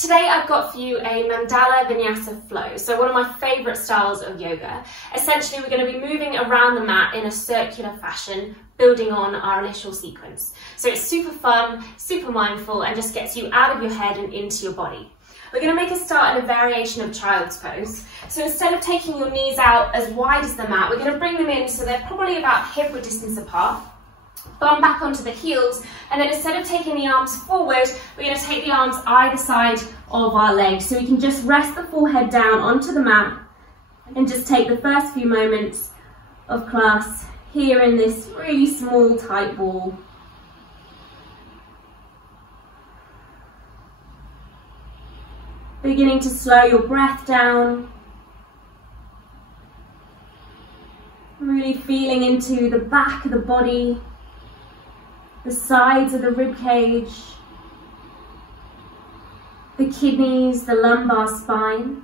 Today I've got for you a Mandala Vinyasa Flow, so one of my favourite styles of yoga. Essentially we're going to be moving around the mat in a circular fashion, building on our initial sequence. So it's super fun, super mindful, and just gets you out of your head and into your body. We're going to make a start in a variation of child's pose. So instead of taking your knees out as wide as the mat, we're going to bring them in so they're probably about hip-width distance apart. Bum back onto the heels, and then instead of taking the arms forward, we're going to take the arms either side of our legs. So we can just rest the forehead down onto the mat and just take the first few moments of class here in this really small, tight ball. Beginning to slow your breath down. Really feeling into the back of the body, the sides of the rib cage, the kidneys, the lumbar spine.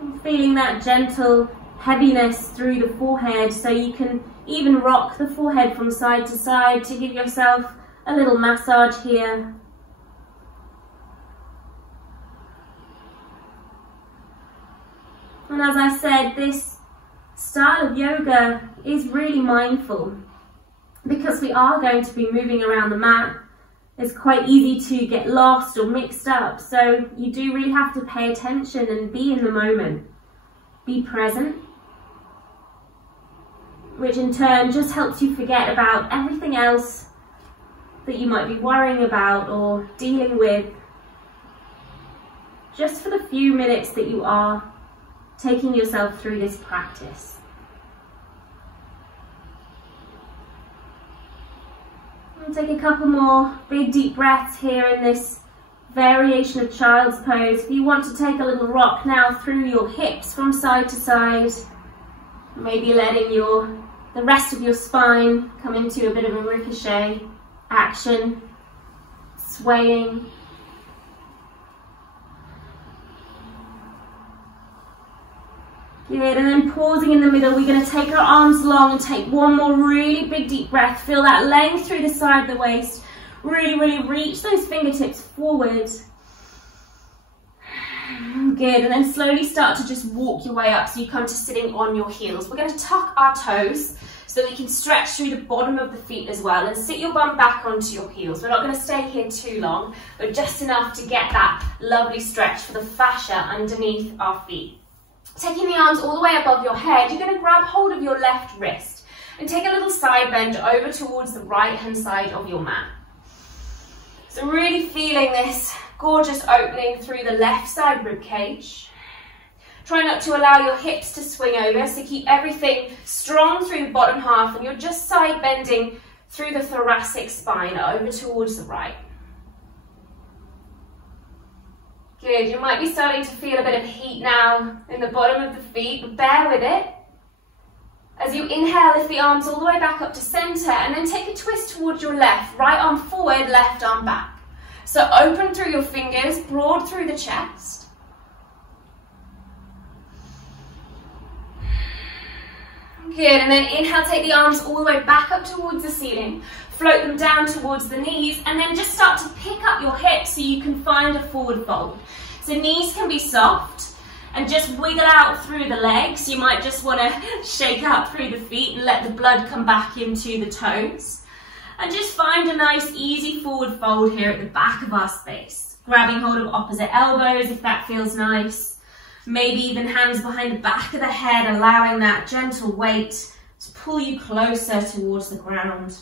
And feeling that gentle heaviness through the forehead, so you can even rock the forehead from side to side to give yourself a little massage here. And as I said, this style of yoga is really mindful because we are going to be moving around the mat. It's quite easy to get lost or mixed up, so you do really have to pay attention and be in the moment. Be present, which in turn just helps you forget about everything else that you might be worrying about or dealing with, just for the few minutes that you are taking yourself through this practice. And take a couple more big deep breaths here in this variation of child's pose. If you want to take a little rock now through your hips from side to side, maybe letting the rest of your spine come into a bit of a ricochet action, swaying. Good, and then pausing in the middle, we're going to take our arms long and take one more really big deep breath. Feel that length through the side of the waist. Really reach those fingertips forward. Good, and then slowly start to just walk your way up so you come to sitting on your heels. We're going to tuck our toes so that we can stretch through the bottom of the feet as well, and sit your bum back onto your heels. We're not going to stay here too long, but just enough to get that lovely stretch for the fascia underneath our feet. Taking the arms all the way above your head, you're going to grab hold of your left wrist and take a little side bend over towards the right hand side of your mat. So really feeling this gorgeous opening through the left side rib cage. Try not to allow your hips to swing over, so keep everything strong through the bottom half, and you're just side bending through the thoracic spine over towards the right. Good, you might be starting to feel a bit of heat now in the bottom of the feet, but bear with it. As you inhale, lift the arms all the way back up to center, and then take a twist towards your left. Right arm forward, left arm back. So open through your fingers, broad through the chest. Good, and then inhale, take the arms all the way back up towards the ceiling. Float them down towards the knees, and then just start to pick up your hips so you can find a forward fold. So knees can be soft and just wiggle out through the legs. You might just want to shake out through the feet and let the blood come back into the toes. And just find a nice easy forward fold here at the back of our space. Grabbing hold of opposite elbows if that feels nice. Maybe even hands behind the back of the head, allowing that gentle weight to pull you closer towards the ground.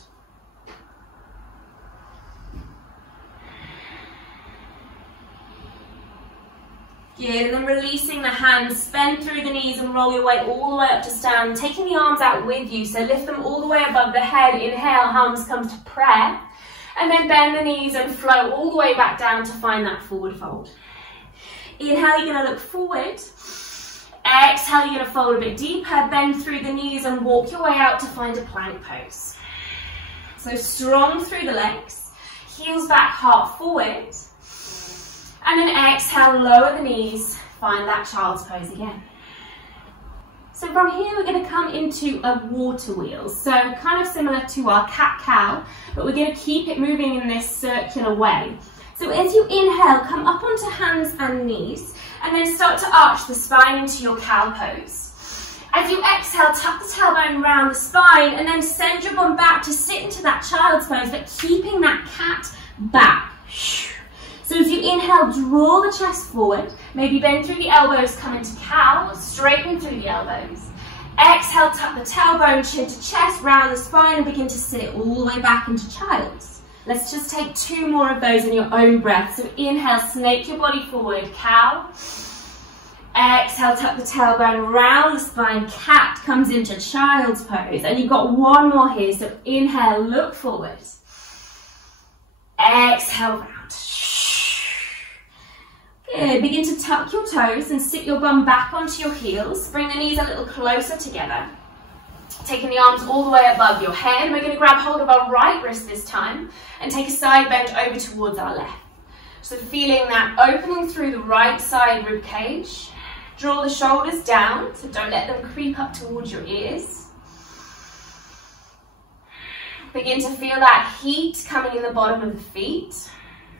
Good, and then releasing the hands, bend through the knees and roll your way all the way up to stand, taking the arms out with you, so lift them all the way above the head. Inhale, arms come to prayer, and then bend the knees and flow all the way back down to find that forward fold. Inhale, you're going to look forward. Exhale, you're going to fold a bit deeper, bend through the knees and walk your way out to find a plank pose. So strong through the legs, heels back, heart forward. And then exhale, lower the knees, find that child's pose again. So from here we're going to come into a water wheel, so kind of similar to our cat-cow, but we're going to keep it moving in this circular way. So as you inhale, come up onto hands and knees, and then start to arch the spine into your cow pose. As you exhale, tuck the tailbone around the spine, and then send your bum back to sit into that child's pose, but keeping that cat back. So as you inhale, draw the chest forward, maybe bend through the elbows, come into cow, straighten through the elbows. Exhale, tuck the tailbone, chin to chest, round the spine, and begin to sit it all the way back into child's. Let's just take 2 more of those in your own breath. So inhale, snake your body forward, cow. Exhale, tuck the tailbone, round the spine, cat comes into child's pose. And you've got 1 more here, so inhale, look forward. Exhale, round. Good, begin to tuck your toes and sit your bum back onto your heels. Bring the knees a little closer together. Taking the arms all the way above your head. We're going to grab hold of our right wrist this time and take a side bend over towards our left. So feeling that opening through the right side rib cage. Draw the shoulders down, so don't let them creep up towards your ears. Begin to feel that heat coming in the bottom of the feet.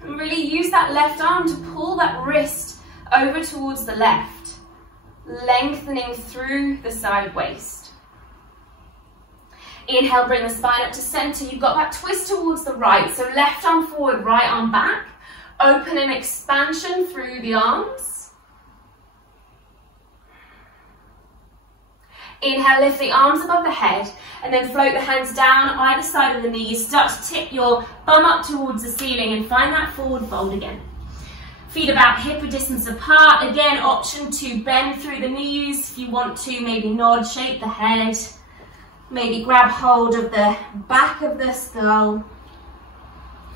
And really use that left arm to pull that wrist over towards the left, lengthening through the side waist. Inhale, bring the spine up to center. You've got that twist towards the right, so left arm forward, right arm back. Open and expansion through the arms. Inhale, lift the arms above the head, and then float the hands down either side of the knees. Start to tip your bum up towards the ceiling and find that forward fold again. Feet about hip distance apart. Again, option to bend through the knees. If you want to, maybe nod, shake the head. Maybe grab hold of the back of the skull.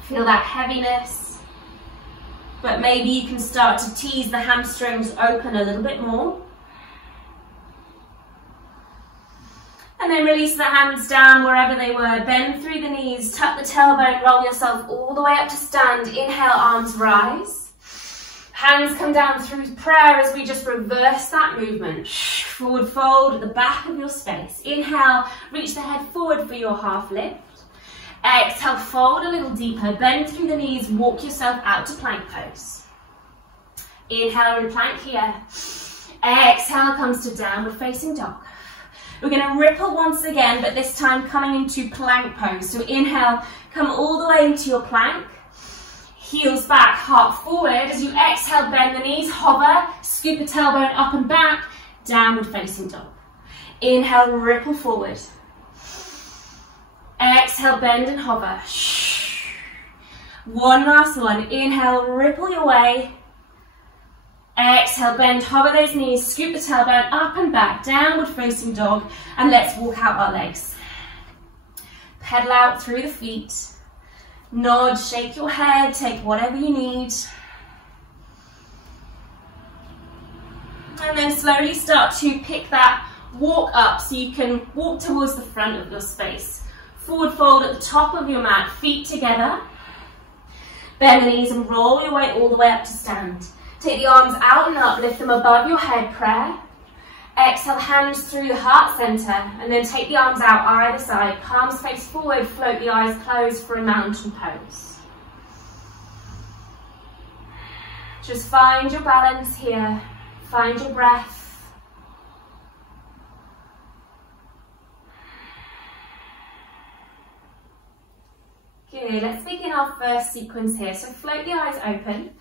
Feel that heaviness. But maybe you can start to tease the hamstrings open a little bit more. And then release the hands down wherever they were. Bend through the knees, tuck the tailbone, roll yourself all the way up to stand. Inhale, arms rise. Hands come down through prayer as we just reverse that movement. Forward fold at the back of your space. Inhale, reach the head forward for your half lift. Exhale, fold a little deeper. Bend through the knees, walk yourself out to plank pose. Inhale, in plank here. Exhale, comes to downward facing dog. We're going to ripple once again, but this time coming into plank pose. So inhale, come all the way into your plank. Heels back, heart forward. As you exhale, bend the knees, hover, scoop the tailbone up and back, downward facing dog. Inhale, ripple forward. Exhale, bend and hover. One last one. Inhale, ripple your way. Exhale, bend, hover those knees, scoop the tailbone up and back, downward facing dog, and let's walk out our legs. Pedal out through the feet. Nod, shake your head, take whatever you need. And then slowly start to pick that walk up so you can walk towards the front of your space. Forward fold at the top of your mat, feet together. Bend the knees and roll your way all the way up to stand. Take the arms out and up, lift them above your head, prayer. Exhale, hands through the heart center, and then take the arms out either side. Palms face forward, float the eyes closed for a mountain pose. Just find your balance here. Find your breath. Good, let's begin our first sequence here. So float the eyes open.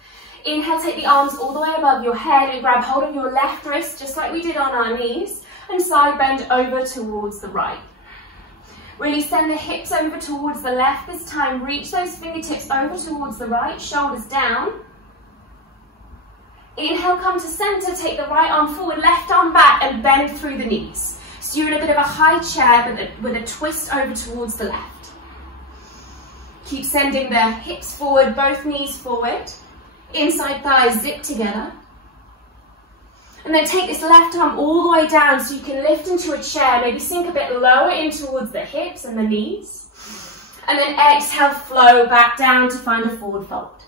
Inhale, take the arms all the way above your head and grab hold of your left wrist, just like we did on our knees, and side bend over towards the right. Really send the hips over towards the left this time. Reach those fingertips over towards the right, shoulders down. Inhale, come to center, take the right arm forward, left arm back, and bend through the knees. So you're in a bit of a high chair, but with a twist over towards the left. Keep sending the hips forward, both knees forward. Inside thighs zip together. And then take this left arm all the way down so you can lift into a chair, maybe sink a bit lower in towards the hips and the knees. And then exhale, flow back down to find a forward fold.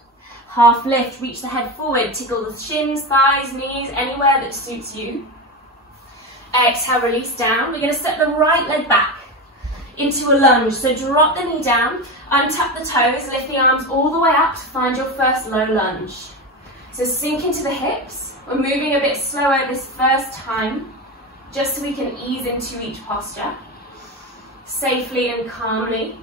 Half lift, reach the head forward, tickle the shins, thighs, knees, anywhere that suits you. Exhale, release down. We're going to step the right leg back. into a lunge. So drop the knee down, untuck the toes, lift the arms all the way up to find your first low lunge. So sink into the hips. We're moving a bit slower this first time, just so we can ease into each posture, safely and calmly.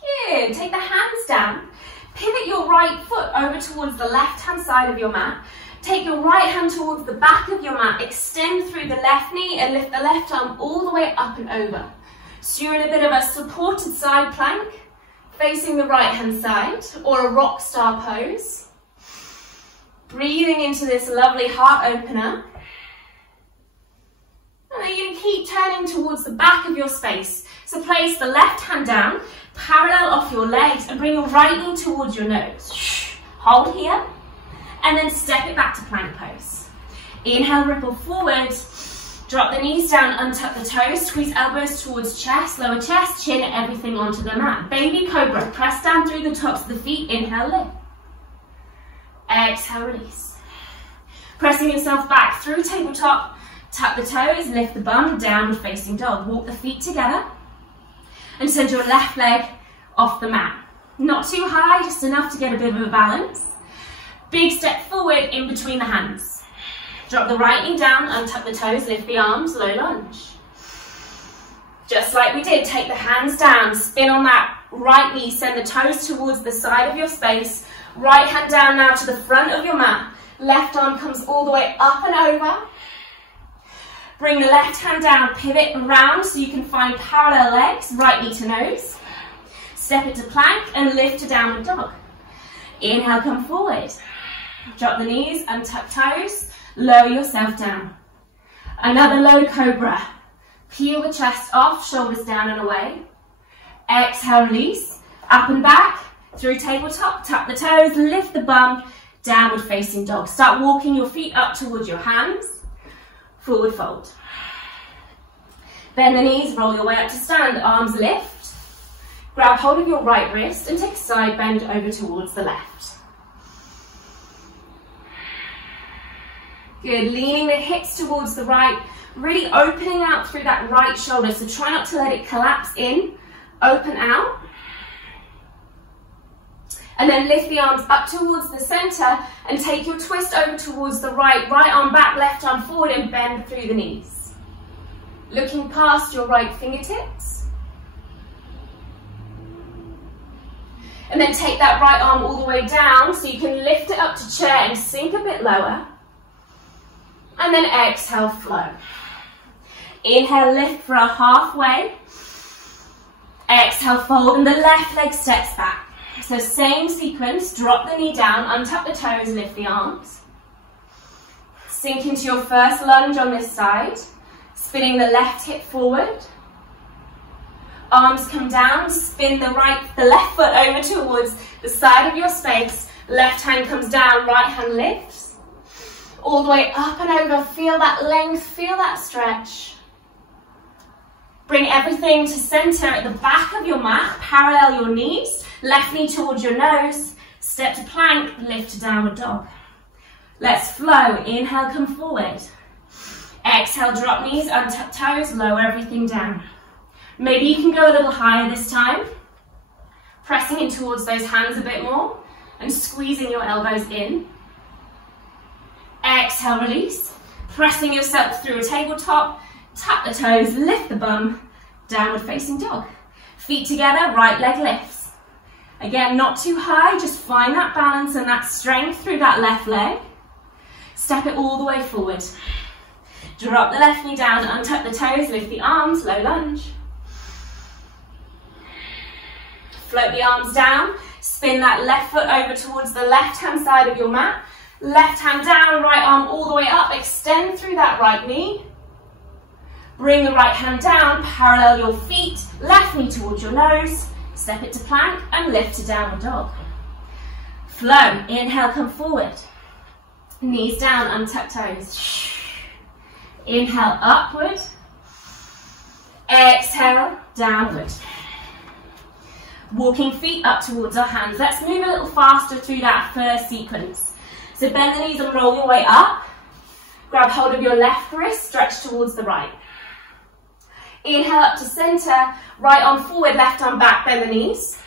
Good, take the hands down. Pivot your right foot over towards the left-hand side of your mat. Take your right hand towards the back of your mat, extend through the left knee and lift the left arm all the way up and over. So you're in a bit of a supported side plank, facing the right-hand side, or a rock star pose. Breathing into this lovely heart opener. And then you can keep turning towards the back of your space. So place the left hand down, parallel off your legs, and bring your right knee towards your nose. Hold here, and then step it back to plank pose. Inhale, ripple forward. Drop the knees down, untuck the toes, squeeze elbows towards chest, lower chest, chin, everything onto the mat. Baby cobra, press down through the tops of the feet, inhale, lift. Exhale, release. Pressing yourself back through tabletop, tuck the toes, lift the bum, downward facing dog. Walk the feet together and send your left leg off the mat. Not too high, just enough to get a bit of a balance. Big step forward in between the hands. Drop the right knee down, untuck the toes, lift the arms, low lunge. Just like we did, take the hands down, spin on that right knee, send the toes towards the side of your space. Right hand down now to the front of your mat. Left arm comes all the way up and over. Bring the left hand down, pivot around so you can find parallel legs, right knee to nose. Step it to plank and lift to downward dog. Inhale, come forward. Drop the knees, untuck toes, lower yourself down. Another low cobra. Peel the chest off, shoulders down and away. Exhale, release, up and back, through tabletop, tuck the toes, lift the bum, downward facing dog. Start walking your feet up towards your hands, forward fold. Bend the knees, roll your way up to stand, arms lift. Grab hold of your right wrist and take a side bend over towards the left. Good, leaning the hips towards the right, really opening out through that right shoulder. So try not to let it collapse in, open out. And then lift the arms up towards the center and take your twist over towards the right. Right arm back, left arm forward and bend through the knees. Looking past your right fingertips. And then take that right arm all the way down so you can lift it up to chair and sink a bit lower. And then exhale, flow. Inhale, lift for a halfway. Exhale, fold, and the left leg steps back. So same sequence, drop the knee down, untuck the toes, lift the arms. Sink into your first lunge on this side, spinning the left hip forward. Arms come down, spin the left foot over towards the side of your space. Left hand comes down, right hand lifts. All the way up and over, feel that length, feel that stretch. Bring everything to center at the back of your mat, parallel your knees, left knee towards your nose, step to plank, lift to downward dog. Let's flow, inhale, come forward. Exhale, drop knees, untuck toes, lower everything down. Maybe you can go a little higher this time, pressing in towards those hands a bit more and squeezing your elbows in. Exhale, release, pressing yourself through a tabletop, tuck the toes, lift the bum, downward facing dog. Feet together, right leg lifts. Again, not too high, just find that balance and that strength through that left leg. Step it all the way forward. Drop the left knee down, untuck the toes, lift the arms, low lunge. Float the arms down, spin that left foot over towards the left-hand side of your mat. Left hand down, right arm all the way up, extend through that right knee. Bring the right hand down, parallel your feet, left knee towards your nose, step it to plank and lift to downward dog. Flow, inhale, come forward. Knees down, untuck toes. Inhale, upward. Exhale, downward. Walking feet up towards our hands. Let's move a little faster through that first sequence. So bend the knees and roll your way up. Grab hold of your left wrist, stretch towards the right. Inhale up to center, right arm forward, left arm back, bend the knees.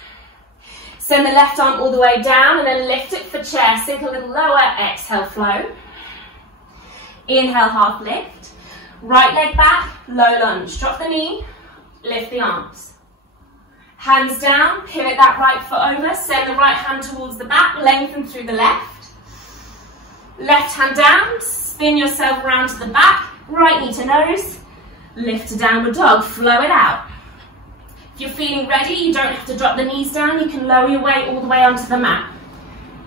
Send the left arm all the way down and then lift it for chair, sink a little lower, exhale, flow. Inhale, half lift. Right leg back, low lunge. Drop the knee, lift the arms. Hands down, pivot that right foot over, send the right hand towards the back, lengthen through the left. Left hand down, spin yourself around to the back, right knee to nose, lift to downward dog, flow it out. If you're feeling ready, you don't have to drop the knees down, you can lower your weight all the way onto the mat.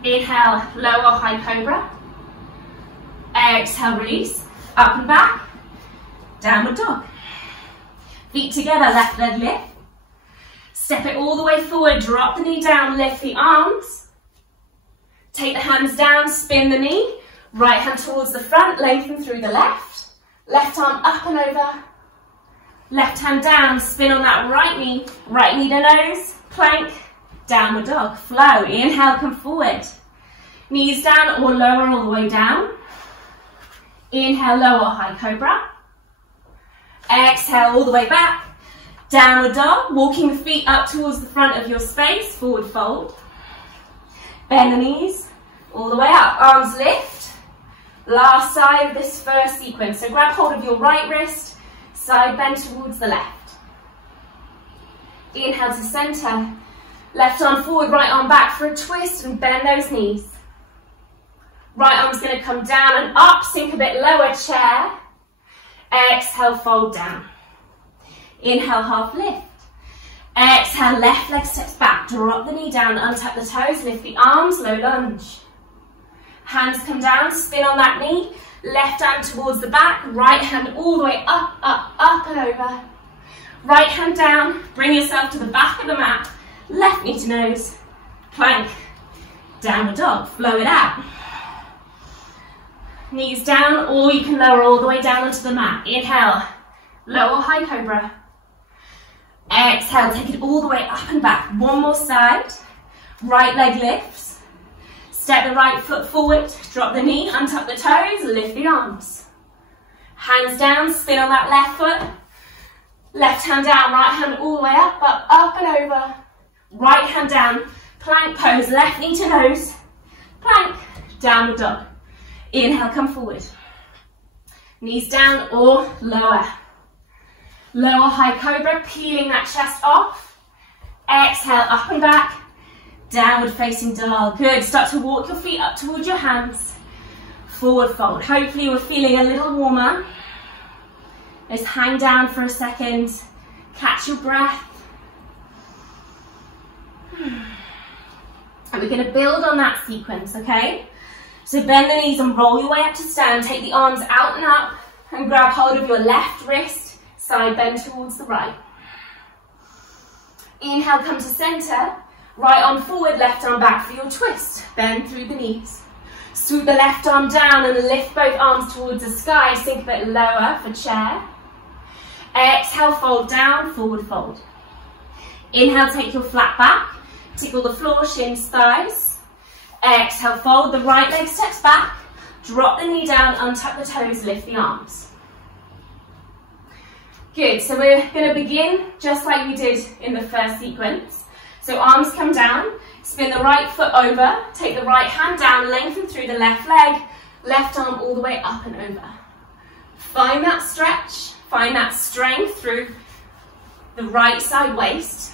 Inhale, lower high cobra. Exhale, release, up and back, downward dog. Feet together, left leg lift. Step it all the way forward, drop the knee down, lift the arms. Take the hands down, spin the knee. Right hand towards the front, lengthen through the left. Left arm up and over. Left hand down, spin on that right knee to nose, plank, downward dog, flow. Inhale, come forward. Knees down or lower all the way down. Inhale, lower high cobra. Exhale, all the way back. Downward dog, walking the feet up towards the front of your space, forward fold. Bend the knees, all the way up, arms lift. Last side of this first sequence. So grab hold of your right wrist, side bend towards the left. Inhale to center. Left arm forward, right arm back for a twist and bend those knees. Right arm's going to come down and up, sink a bit lower, chair. Exhale, fold down. Inhale, half lift. Exhale, left leg steps back, drop the knee down, untap the toes, lift the arms, low lunge. Hands come down, spin on that knee, left arm towards the back, right hand all the way up, up, up and over. Right hand down, bring yourself to the back of the mat, left knee to nose, plank, downward dog, flow it out. Knees down, or you can lower all the way down onto the mat. Inhale, lower high cobra. Exhale, take it all the way up and back. One more side. Right leg lifts. Step the right foot forward, drop the knee, untap the toes, lift the arms. Hands down, spin on that left foot. Left hand down, right hand all the way up, up and over. Right hand down, plank pose, left knee to nose. Plank, downward dog. Inhale, come forward. Knees down or lower. Lower high cobra, peeling that chest off. Exhale, up and back. Downward facing dog. Good. Start to walk your feet up towards your hands. Forward fold. Hopefully you're feeling a little warmer. Just hang down for a second. Catch your breath. And we're going to build on that sequence, okay? So bend the knees and roll your way up to stand. Take the arms out and up and grab hold of your left wrist. Side bend towards the right. Inhale, come to center. Right arm forward, left arm back for your twist. Bend through the knees. Swoop the left arm down and lift both arms towards the sky. Sink a bit lower for chair. Exhale, fold down, forward fold. Inhale, take your flat back. Tickle the floor, shins, thighs. Exhale, fold the right leg steps back. Drop the knee down, untap the toes, lift the arms. Good, so we're going to begin just like we did in the first sequence. So arms come down, spin the right foot over, take the right hand down, lengthen through the left leg, left arm all the way up and over. Find that stretch, find that strength through the right side waist.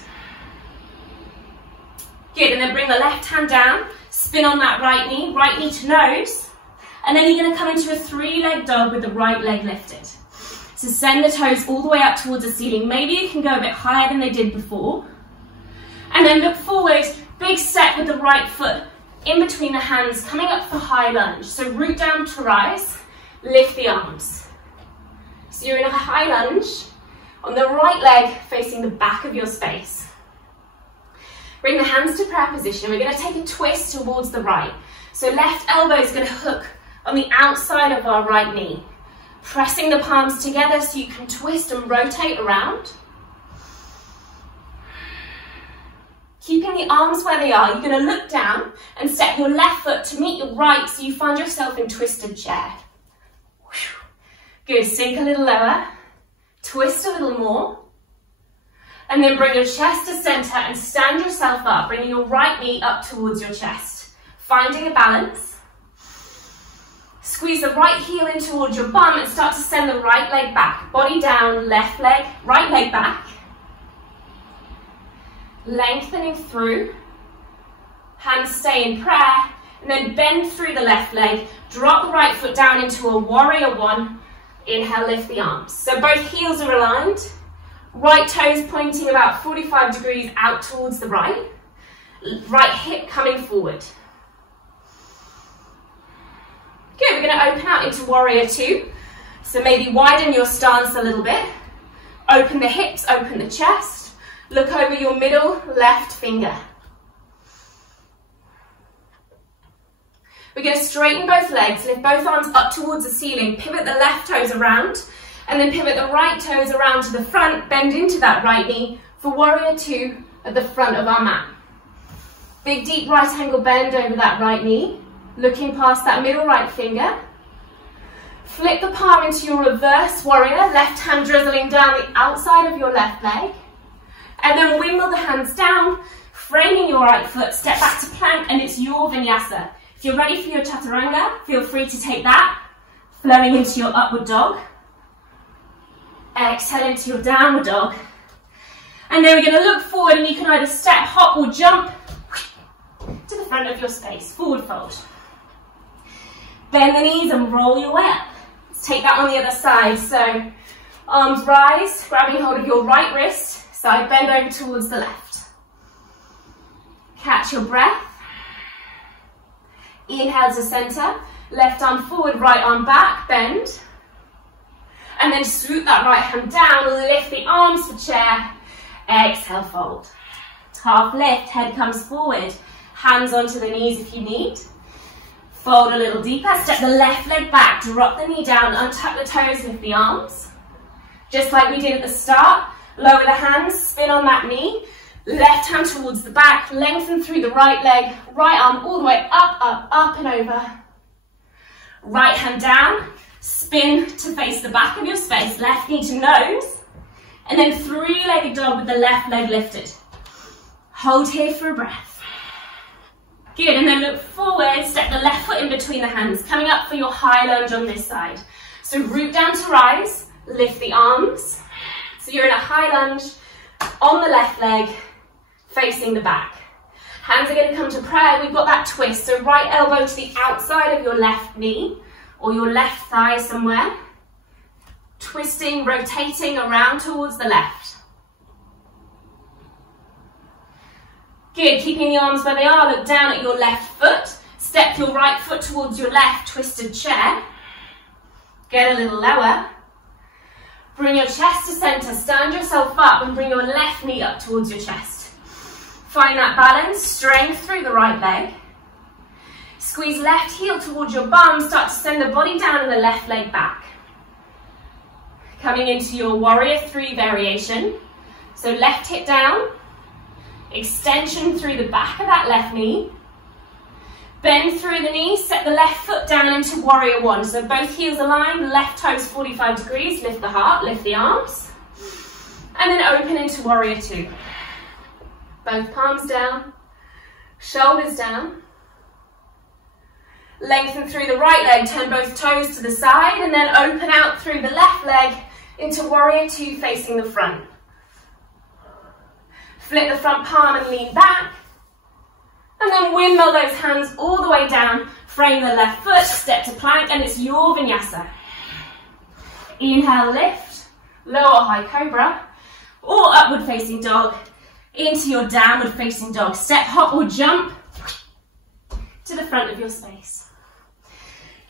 Good, and then bring the left hand down, spin on that right knee to nose, and then you're going to come into a three-leg dog with the right leg lifted. So send the toes all the way up towards the ceiling. Maybe you can go a bit higher than they did before. And then look forward, big step with the right foot in between the hands, coming up for high lunge. So root down to rise, lift the arms. So you're in a high lunge on the right leg facing the back of your space. Bring the hands to prayer position. We're going to take a twist towards the right. So left elbow is going to hook on the outside of our right knee. Pressing the palms together so you can twist and rotate around. Keeping the arms where they are, you're going to look down and step your left foot to meet your right so you find yourself in twisted chair. Good, sink a little lower. Twist a little more. And then bring your chest to center and stand yourself up, bringing your right knee up towards your chest. Finding a balance. Squeeze the right heel in towards your bum and start to send the right leg back. Body down, left leg, right leg back. Lengthening through. Hands stay in prayer. And then bend through the left leg. Drop the right foot down into a warrior one. Inhale, lift the arms. So both heels are aligned. Right toes pointing about 45 degrees out towards the right. Right hip coming forward. Good, we're going to open out into warrior two. So maybe widen your stance a little bit. Open the hips, open the chest. Look over your middle left finger. We're going to straighten both legs, lift both arms up towards the ceiling, pivot the left toes around, and then pivot the right toes around to the front, bend into that right knee for warrior two at the front of our mat. Big deep right angle bend over that right knee, looking past that middle right finger. Flip the palm into your reverse warrior, left hand drizzling down the outside of your left leg, and then wimble the hands down, framing your right foot, step back to plank, and it's your vinyasa. If you're ready for your chaturanga, feel free to take that, flowing into your upward dog. Exhale into your downward dog. And then we're going to look forward, and you can either step, hop, or jump to the front of your space, forward fold. Bend the knees and roll your way up. Let's take that on the other side. So arms rise, grabbing hold of your right wrist, side bend over towards the left. Catch your breath. Inhale to center, left arm forward, right arm back, bend. And then swoop that right hand down, lift the arms for chair. Exhale, fold. Half lift, head comes forward. Hands onto the knees if you need. Fold a little deeper, step the left leg back, drop the knee down, untuck the toes, lift the arms. Just like we did at the start, lower the hands, spin on that knee. Left hand towards the back, lengthen through the right leg, right arm all the way up, up, up and over. Right hand down, spin to face the back of your space, left knee to nose, and then three-legged dog with the left leg lifted. Hold here for a breath. Good, and then look forward, step the left foot in between the hands, coming up for your high lunge on this side. So root down to rise, lift the arms. So you're in a high lunge on the left leg, facing the back. Hands are going to come to prayer. We've got that twist. So right elbow to the outside of your left knee or your left thigh somewhere. Twisting, rotating around towards the left. Good. Keeping the arms where they are. Look down at your left foot. Step your right foot towards your left twisted chair. Get a little lower. Bring your chest to center. Stand yourself up and bring your left knee up towards your chest. Find that balance, strength through the right leg. Squeeze left heel towards your bum, start to send the body down and the left leg back. Coming into your warrior three variation. So left hip down, extension through the back of that left knee. Bend through the knee, set the left foot down into warrior one. So both heels aligned, left toes 45 degrees, lift the heart, lift the arms. And then open into warrior two. Both palms down, shoulders down. Lengthen through the right leg, turn both toes to the side, and then open out through the left leg into warrior two facing the front. Flip the front palm and lean back. And then windmill those hands all the way down, frame the left foot, step to plank, and it's your vinyasa. Inhale, lift, lower high cobra, or upward facing dog, into your downward facing dog. Step, hop or jump to the front of your space.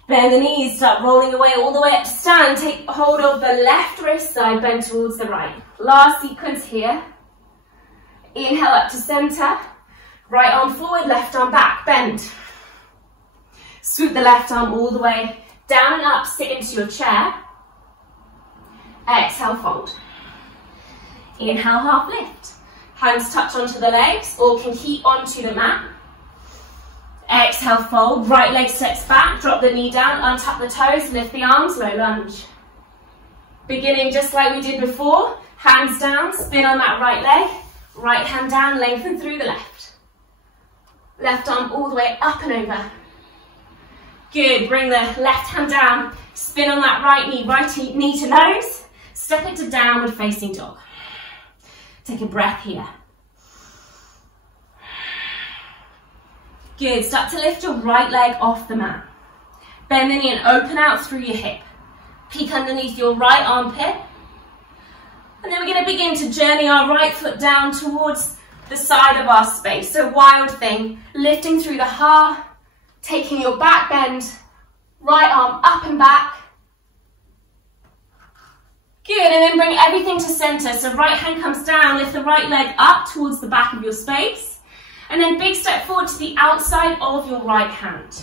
Bend the knees, start rolling away all the way up to stand. Take hold of the left wrist, side bend towards the right. Last sequence here. Inhale up to center. Right arm forward, left arm back, bend. Swoop the left arm all the way down and up, sit into your chair. Exhale, fold. Inhale, half lift. Hands touch onto the legs or can keep onto the mat. Exhale, fold. Right leg steps back, drop the knee down, untuck the toes, lift the arms, low lunge. Beginning just like we did before, hands down, spin on that right leg, right hand down, lengthen through the left. Left arm all the way up and over. Good, bring the left hand down, spin on that right knee to nose, step it to downward facing dog. Take a breath here. Good, start to lift your right leg off the mat. Bend the knee and open out through your hip. Peek underneath your right armpit. And then we're going to begin to journey our right foot down towards the side of our space. So wild thing, lifting through the heart, taking your back bend, right arm up and back. Good, and then bring everything to center. So right hand comes down, lift the right leg up towards the back of your space. And then big step forward to the outside of your right hand.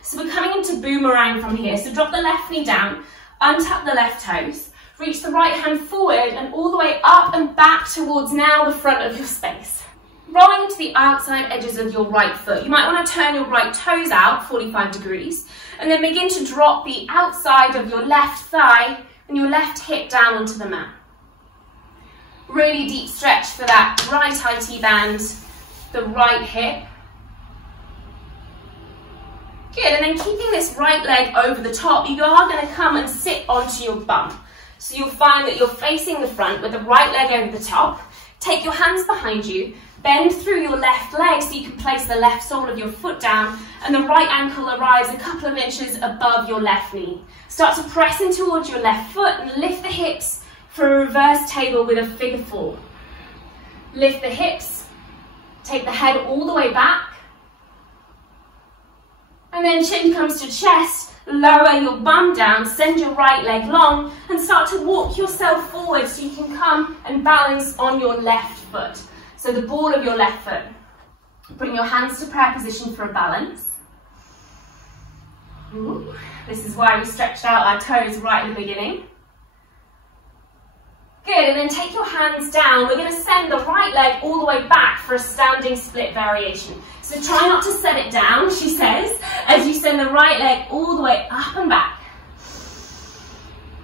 So we're coming into boomerang from here. So drop the left knee down, untap the left toes, reach the right hand forward and all the way up and back towards now the front of your space. Rolling into the outside edges of your right foot. You might want to turn your right toes out 45 degrees and then begin to drop the outside of your left thigh and your left hip down onto the mat. Really deep stretch for that right IT band, the right hip. Good, and then keeping this right leg over the top, you are going to come and sit onto your bum. So you'll find that you're facing the front with the right leg over the top. Take your hands behind you, bend through your left leg so you can place the left sole of your foot down and the right ankle arrives a couple of inches above your left knee. Start to press in towards your left foot and lift the hips for a reverse table with a figure four. Lift the hips, take the head all the way back. And then chin comes to chest, lower your bum down, send your right leg long and start to walk yourself forward so you can come and balance on your left foot. So the ball of your left foot. Bring your hands to prayer position for a balance. Ooh, this is why we stretched out our toes right at the beginning. Good, and then take your hands down. We're going to send the right leg all the way back for a standing split variation. So try not to set it down, she says, as you send the right leg all the way up and back.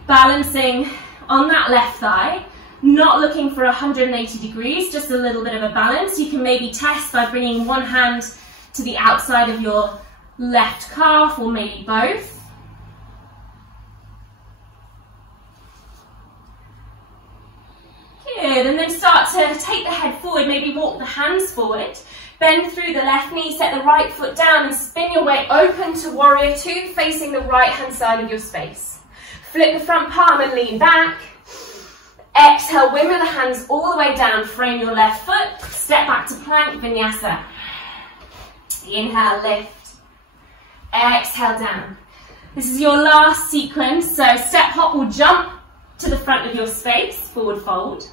Balancing on that left thigh, not looking for 180 degrees, just a little bit of a balance. You can maybe test by bringing one hand to the outside of your left calf or maybe both. Good, and then start to take the head forward, maybe walk the hands forward. Bend through the left knee, set the right foot down and spin your way open to warrior two, facing the right hand side of your space. Flip the front palm and lean back. Exhale, wimmer the hands all the way down, frame your left foot, step back to plank vinyasa. Inhale, lift. Exhale, down. This is your last sequence, so step, hop or jump to the front of your space, forward fold.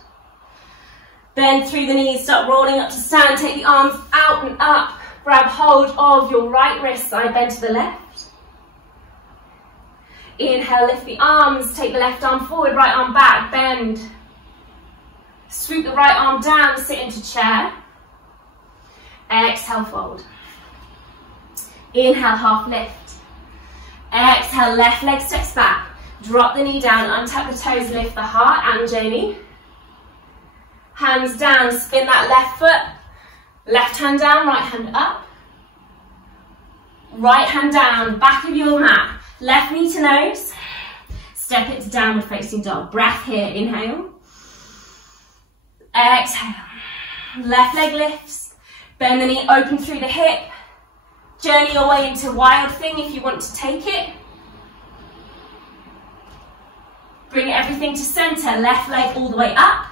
Bend through the knees, start rolling up to stand, take the arms out and up, grab hold of your right wrist, side bend to the left. Inhale, lift the arms, take the left arm forward, right arm back, bend. Swoop the right arm down, sit into chair. Exhale, fold. Inhale, half lift. Exhale, left leg steps back. Drop the knee down, untap the toes, lift the heart, and Jamie. Hands down, spin that left foot. Left hand down, right hand up. Right hand down, back of your mat. Left knee to nose. Step it to downward facing dog. Breath here, inhale. Exhale. Left leg lifts. Bend the knee, open through the hip. Journey your way into wild thing if you want to take it. Bring everything to center, left leg all the way up.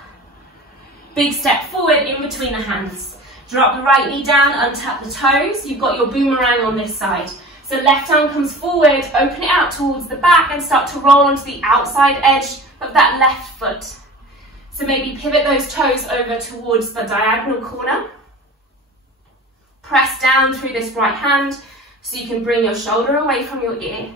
Big step forward in between the hands. Drop the right knee down, untap the toes. You've got your boomerang on this side. So left arm comes forward, open it out towards the back and start to roll onto the outside edge of that left foot. So maybe pivot those toes over towards the diagonal corner. Press down through this right hand so you can bring your shoulder away from your ear.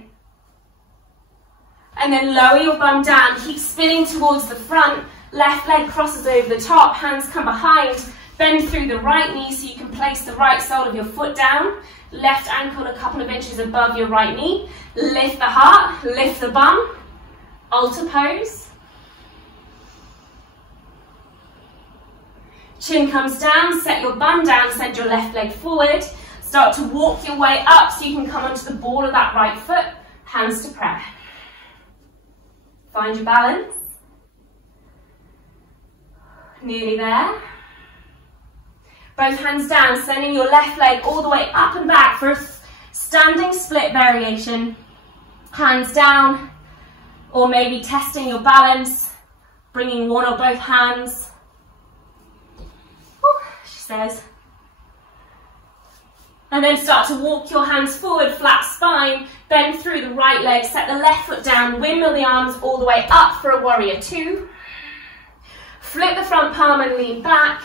And then lower your bum down, keep spinning towards the front. Left leg crosses over the top, hands come behind, bend through the right knee so you can place the right sole of your foot down. Left ankle a couple of inches above your right knee. Lift the heart, lift the bum. Altar pose. Chin comes down, set your bum down, send your left leg forward. Start to walk your way up so you can come onto the ball of that right foot, hands to prayer. Find your balance. Nearly there. Both hands down, sending your left leg all the way up and back for a standing split variation. Hands down, or maybe testing your balance, bringing one or both hands. Ooh, she says. And then start to walk your hands forward, flat spine, bend through the right leg, set the left foot down, windmill the arms all the way up for a warrior two. Flip the front palm and lean back.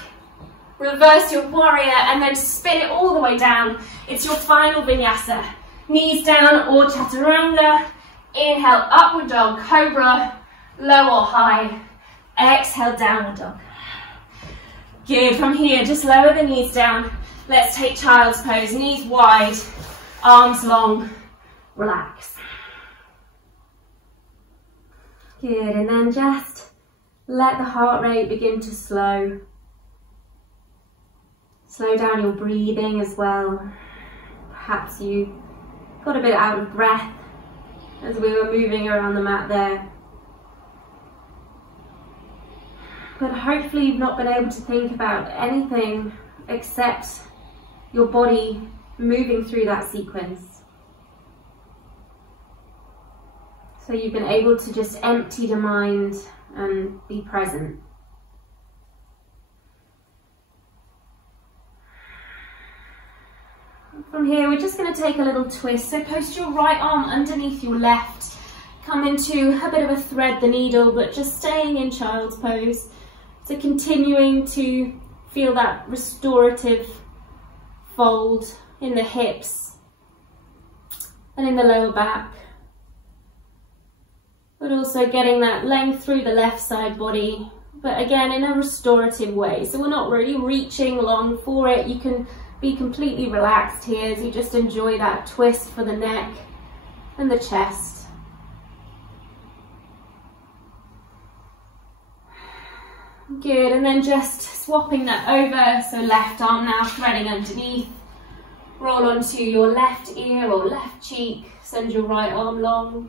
Reverse your warrior and then spin it all the way down. It's your final vinyasa. Knees down or chaturanga. Inhale, upward dog, cobra, low or high. Exhale, downward dog. Good, from here, just lower the knees down. Let's take child's pose, knees wide, arms long, relax. Good, and then just let the heart rate begin to slow. Slow down your breathing as well. Perhaps you got a bit out of breath as we were moving around the mat there. But hopefully you've not been able to think about anything except your body moving through that sequence. So you've been able to just empty the mind and be present. From here, we're just going to take a little twist. So post your right arm underneath your left. Come into a bit of a thread the needle, but just staying in child's pose. So continuing to feel that restorative fold in the hips and in the lower back. But also getting that length through the left side body, but again in a restorative way. So we're not really reaching long for it. You can be completely relaxed here as you just enjoy that twist for the neck and the chest. Good, and then just swapping that over, so left arm now threading underneath. Roll onto your left ear or left cheek, send your right arm long.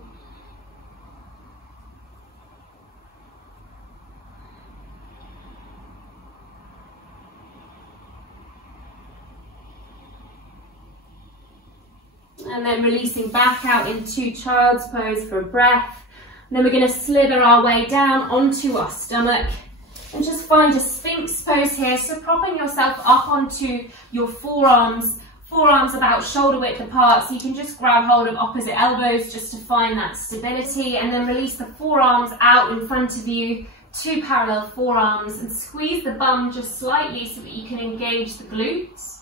And then releasing back out into child's pose for a breath. And then we're going to slither our way down onto our stomach and just find a sphinx pose here. So propping yourself up onto your forearms about shoulder width apart, so you can just grab hold of opposite elbows just to find that stability, and then release the forearms out in front of you, two parallel forearms, and squeeze the bum just slightly so that you can engage the glutes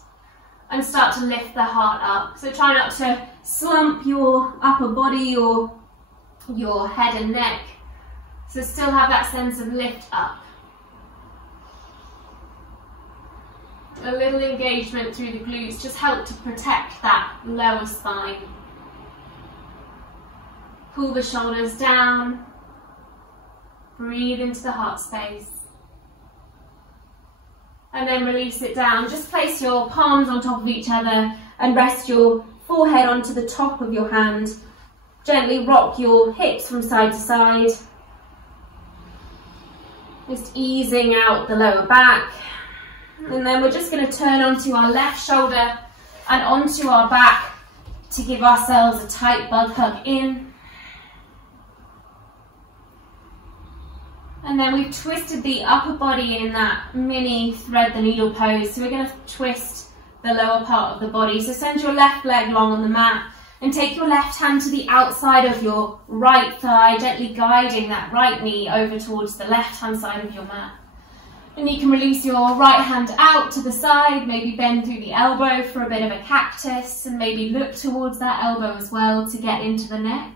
and start to lift the heart up. So try not to slump your upper body or your head and neck, so still have that sense of lift up. A little engagement through the glutes just help to protect that lower spine. Pull the shoulders down. Breathe into the heart space. And then release it down. Just place your palms on top of each other and rest your forehead onto the top of your hand. Gently rock your hips from side to side. Just easing out the lower back. And then we're just going to turn onto our left shoulder and onto our back to give ourselves a tight bug hug in. And then we've twisted the upper body in that mini thread the needle pose. So we're going to twist the lower part of the body. So send your left leg long on the mat and take your left hand to the outside of your right thigh, gently guiding that right knee over towards the left hand side of your mat. And you can release your right hand out to the side, maybe bend through the elbow for a bit of a cactus, and maybe look towards that elbow as well to get into the neck.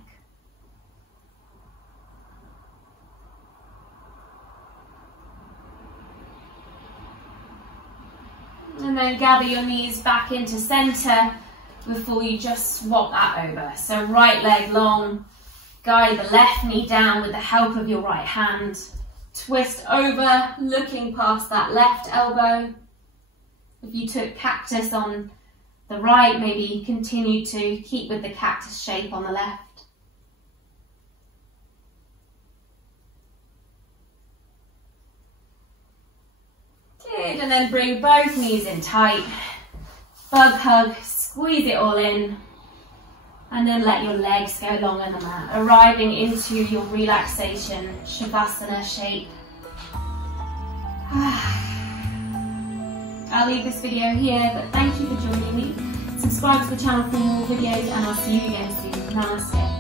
And then gather your knees back into center before you just swap that over. So right leg long, guide the left knee down with the help of your right hand. Twist over, looking past that left elbow. If you took cactus on the right, maybe continue to keep with the cactus shape on the left. Good, and then bring both knees in tight. Bug hug, squeeze it all in. And then let your legs go long on the mat, arriving into your relaxation, Shavasana shape. I'll leave this video here, but thank you for joining me. Subscribe to the channel for more videos and I'll see you again soon. Namaste.